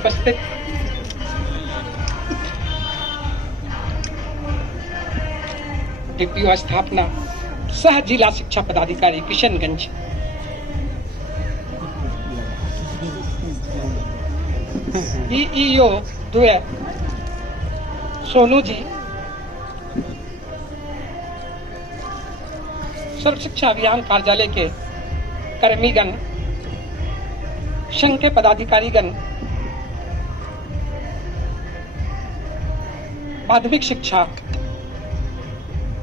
उपस्थित डीपीओ स्थापना सह जिला शिक्षा पदाधिकारी किशनगंज, ईईओ द्वय सोनू जी, सर्व शिक्षा अभियान कार्यालय के कर्मीगण, संघ के पदाधिकारीगण, माध्यमिक शिक्षा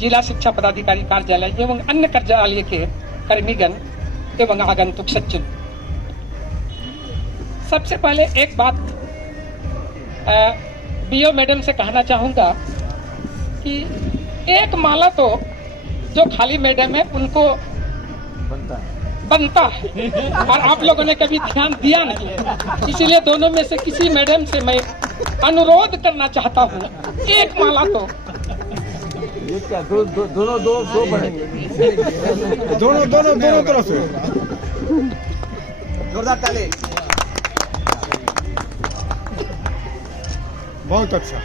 जिला शिक्षा पदाधिकारी कार्यालय एवं अन्य कार्यालय के कर्मीगण एवं आगंतुक सज्जन, सबसे पहले एक बात बीओ मैडम से कहना चाहूंगा कि एक माला तो जो खाली मैडम है उनको बनता है और आप लोगों ने कभी ध्यान दिया नहीं, इसीलिए दोनों में से किसी मैडम से मैं अनुरोध करना चाहता हूँ, एक माला तो ये क्या दो बढ़ेंगे, दोनों तरफ से जोरदार ताली। बहुत अच्छा।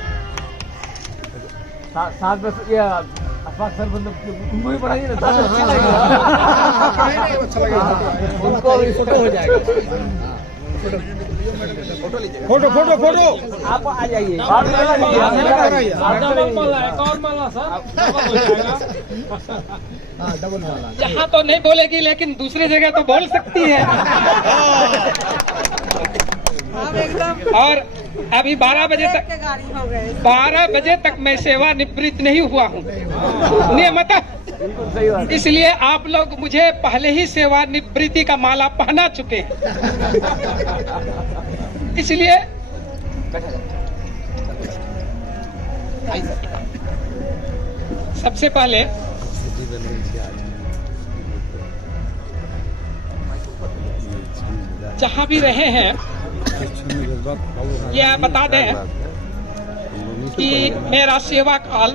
साथ में ये अफवाह सर मतलब उनको भी पढ़ाइए ना, अच्छा लगेगा, उनको भी फोटो हो जाएगा। फोटो फोटो फोटो आप आ जाइए, यहाँ तो नहीं बोलेगी लेकिन दूसरी जगह तो बोल सकती है। और अभी 12 बजे तक मैं सेवानिवृत्त नहीं हुआ हूँ नियमतः, इसलिए आप लोग मुझे पहले ही सेवानिवृत्ति का माला पहना चुके हैं, इसलिए सबसे पहले जहाँ भी रहे हैं यह बता दें कि मेरा सेवा काल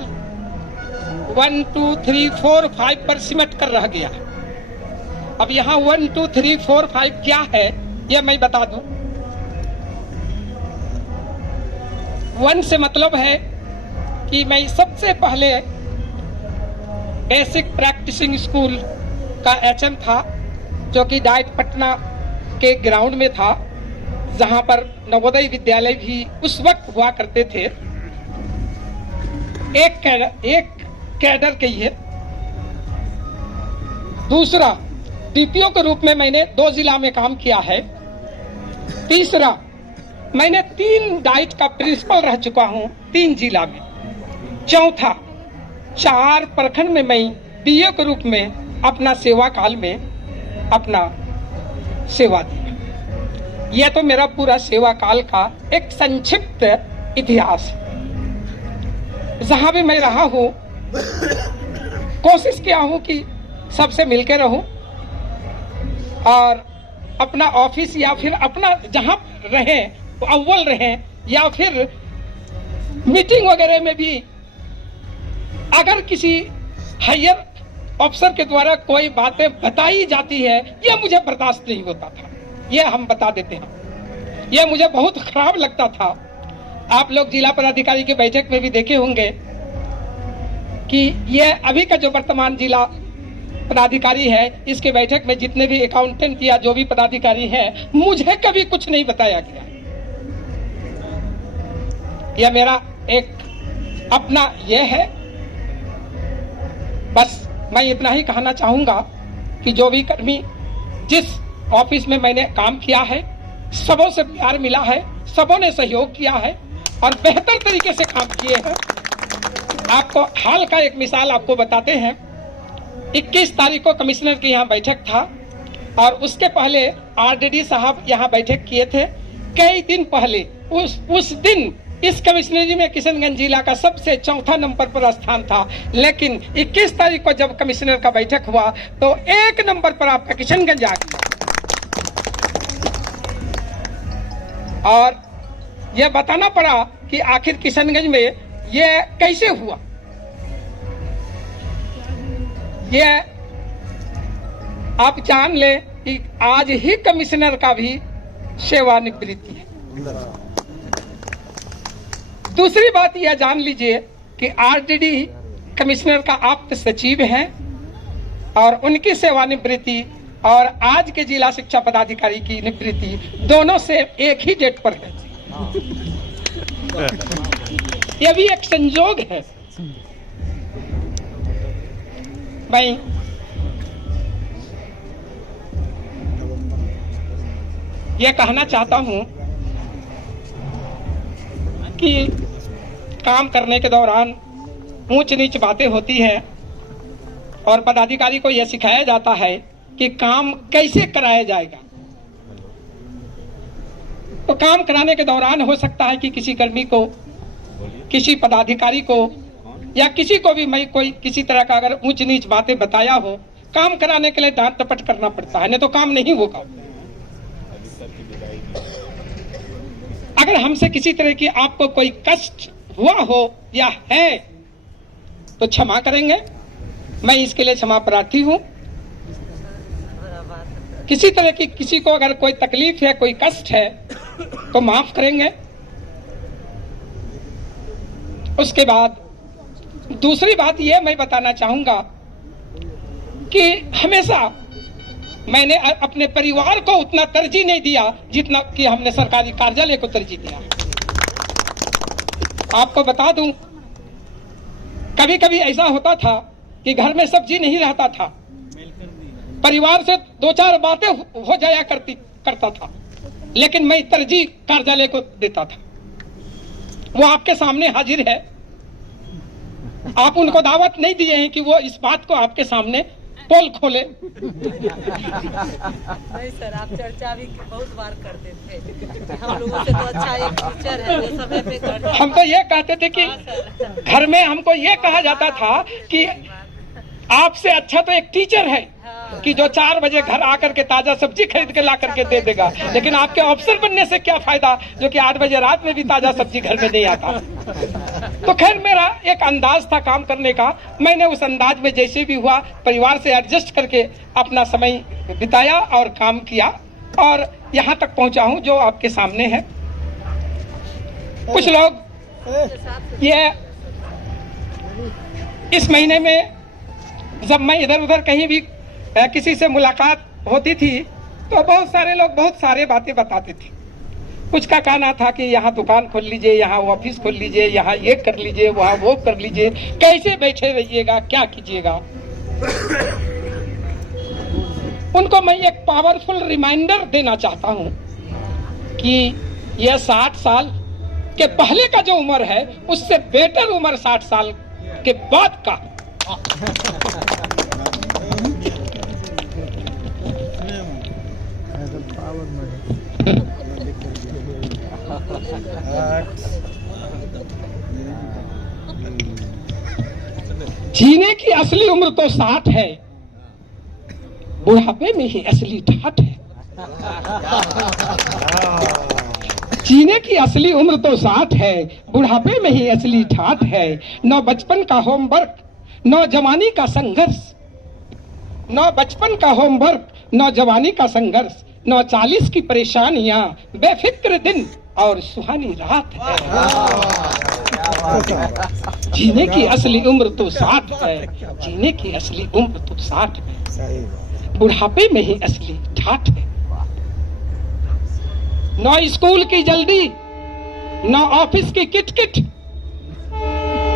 1 2 3 4 5 पर सिमट कर रह गया। अब यहाँ 1 2 3 4 5 क्या है यह मैं बता दूं। 1 से मतलब है कि मैं सबसे पहले बेसिक प्रैक्टिसिंग स्कूल का एचएम था, जो कि डाइट पटना के ग्राउंड में था, जहां पर नवोदय विद्यालय भी उस वक्त हुआ करते थे। एक कैडर के ही है। दूसरा, डीपीओ के रूप में मैंने 2 जिला में काम किया है। तीसरा, मैंने 3 डाइट का प्रिंसिपल रह चुका हूं 3 जिला में। चौथा, 4 प्रखंड में मैं डीओ के रूप में अपना सेवा काल में अपना सेवा दी। यह तो मेरा पूरा सेवा काल का एक संक्षिप्त इतिहास है। जहां भी मैं रहा हूं कोशिश किया हूं कि सबसे मिलकर रहूं और अपना ऑफिस या फिर अपना जहां रहें अव्वल रहें, या फिर मीटिंग वगैरह में भी अगर किसी हायर अफसर के द्वारा कोई बातें बताई जाती है, यह मुझे बर्दाश्त नहीं होता था। यह हम बता देते हैं, यह मुझे बहुत खराब लगता था। आप लोग जिला पदाधिकारी की बैठक में भी देखे होंगे कि यह अभी का जो वर्तमान जिला पदाधिकारी है, इसके बैठक में जितने भी अकाउंटेंट या जो भी पदाधिकारी है, मुझे कभी कुछ नहीं बताया गया। यह मेरा एक अपना यह है। बस मैं इतना ही कहना चाहूंगा कि जो भी कर्मी जिस ऑफिस में मैंने काम किया है, सबों से प्यार मिला है, सबों ने सहयोग किया है और बेहतर तरीके से काम किए हैं। आपको हाल का एक मिसाल आपको बताते हैं। 21 तारीख को कमिश्नर की यहाँ बैठक था और उसके पहले आरडीडी साहब यहाँ बैठक किए थे। कई दिन पहले उस दिन इस कमिश्नरी में किशनगंज जिला का सबसे चौथा नंबर पर स्थान था, लेकिन 21 तारीख को जब कमिश्नर का बैठक हुआ तो 1 नंबर पर आपका किशनगंज आ गया। और यह बताना पड़ा कि आखिर किशनगंज में यह कैसे हुआ। यह आप जान ले कि आज ही कमिश्नर का भी सेवानिवृत्ति है। दूसरी बात यह जान लीजिए कि आरडीडी कमिश्नर का आप्त सचिव हैं और उनकी सेवानिवृत्ति और आज के जिला शिक्षा पदाधिकारी की निवृत्ति दोनों से एक ही डेट पर है। यह भी एक संयोग है। मैं ये कहना चाहता हूं कि काम करने के दौरान ऊंच नीच बातें होती हैं और पदाधिकारी को यह सिखाया जाता है कि काम कैसे कराया जाएगा। तो काम कराने के दौरान हो सकता है कि किसी कर्मी को, किसी पदाधिकारी को या किसी को भी मैं कोई किसी तरह का अगर ऊंच नीच बातें बताया हो, काम कराने के लिए डांट टपट करना पड़ता है, नहीं तो काम नहीं होगा। अगर हमसे किसी तरह की आपको कोई कष्ट हुआ हो या है तो क्षमा करेंगे, मैं इसके लिए क्षमा प्रार्थी हूं। किसी तरह की किसी को अगर कोई तकलीफ है, कोई कष्ट है तो माफ करेंगे। उसके बाद दूसरी बात यह मैं बताना चाहूंगा कि हमेशा मैंने अपने परिवार को उतना तरजीह नहीं दिया जितना कि हमने सरकारी कार्यालय को तरजीह दिया। आपको बता दूं, कभी कभी ऐसा होता था कि घर में सब्जी नहीं रहता था, परिवार से दो चार बातें हो जाया करता था, लेकिन मैं तरजीह कार्यालय को देता था। वो आपके सामने हाजिर है, आप उनको दावत नहीं दिए हैं कि वो इस बात को आपके सामने पोल खोले। नहीं सर, आप चर्चा भी बहुत बार करते थे। हम लोगों से तो अच्छा एक टीचर है जो समय पे करते। हम तो ये कहते थे कि घर में हमको ये कहा जाता था कि आपसे अच्छा तो एक टीचर है कि जो 4 बजे घर आकर के ताजा सब्जी खरीद के ला करके दे देगा, लेकिन आपके अफसर बनने से क्या फायदा जो कि 8 बजे रात में भी ताजा सब्जी घर में नहीं आता। तो खैर मेरा एक अंदाज था काम करने का, मैंने उस अंदाज में जैसे भी हुआ परिवार से एडजस्ट करके अपना समय बिताया और काम किया और यहाँ तक पहुँचा हूँ जो आपके सामने है। कुछ लोग ये इस महीने में जब मैं इधर उधर कहीं भी किसी से मुलाकात होती थी तो बहुत सारे लोग बहुत सारे बातें बताते थे। कुछ का कहना था कि यहाँ दुकान खोल लीजिए, यहाँ ऑफिस खोल लीजिए, यहाँ ये कर लीजिए, वहाँ वो कर लीजिए, कैसे बैठे रहिएगा, क्या कीजिएगा। उनको मैं एक पावरफुल रिमाइंडर देना चाहता हूँ कि यह 60 साल के पहले का जो उम्र है उससे बेटर उम्र 60 साल के बाद का। जीने की असली उम्र तो 60 है, बुढ़ापे में ही असली ठाठ है। जीने की असली उम्र तो 60 है, बुढ़ापे में ही असली ठाठ है। न बचपन का होमवर्क, न जवानी का संघर्ष, न बचपन का होमवर्क, न जवानी का संघर्ष, न 40 की परेशानियां, बेफिक्र दिन और सुहानी रात है। जीने की असली उम्र तो 60 है, जीने की असली उम्र तो 60 है, बुढ़ापे में ही असली ठाठ है। न स्कूल की जल्दी, न ऑफिस की किटकिट,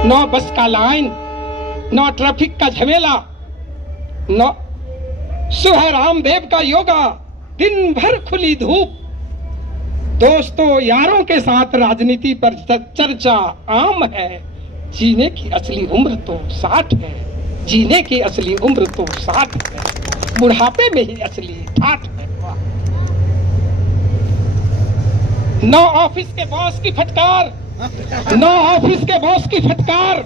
न बस का लाइन, न ट्रैफिक का झमेला, न सुबह रामदेव का योगा, दिन भर खुली धूप, दोस्तों यारों के साथ राजनीति पर चर्चा आम है। जीने की असली उम्र तो 60 है, जीने की असली उम्र तो 60 है, बुढ़ापे में ही असली ठाठ है। न ऑफिस के बॉस की फटकार, न ऑफिस के बॉस की फटकार,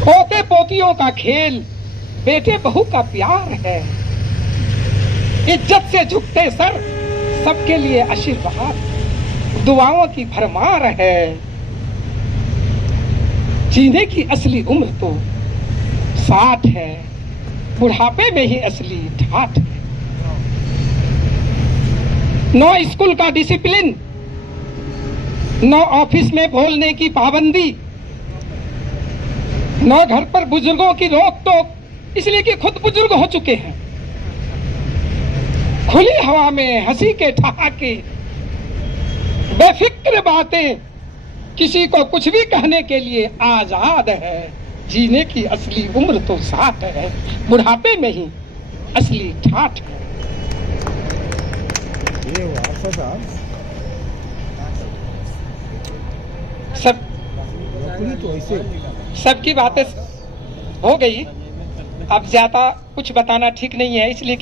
पोते पोतियों का खेल, बेटे बहू का प्यार है। इज्जत से झुकते सर, सबके लिए आशीर्वाद, दुआओं की भरमार है। जीने की असली उम्र तो 60 है, बुढ़ापे में ही असली ठाठ है। नो स्कूल का डिसिप्लिन, नो ऑफिस में बोलने की पाबंदी, नो घर पर बुजुर्गों की रोक टोक, इसलिए कि खुद बुजुर्ग हो चुके हैं। खुली हवा में हंसी के ठहाके, बेफिक्र बातें, किसी को कुछ भी कहने के लिए आजाद है। जीने की असली उम्र तो 60 है, बुढ़ापे में ही असली ठाठ है। ये वारसा साहब सब अपनी तो ऐसे सबकी बातें हो गई। अब ज्यादा कुछ बताना ठीक नहीं है, इसलिए कि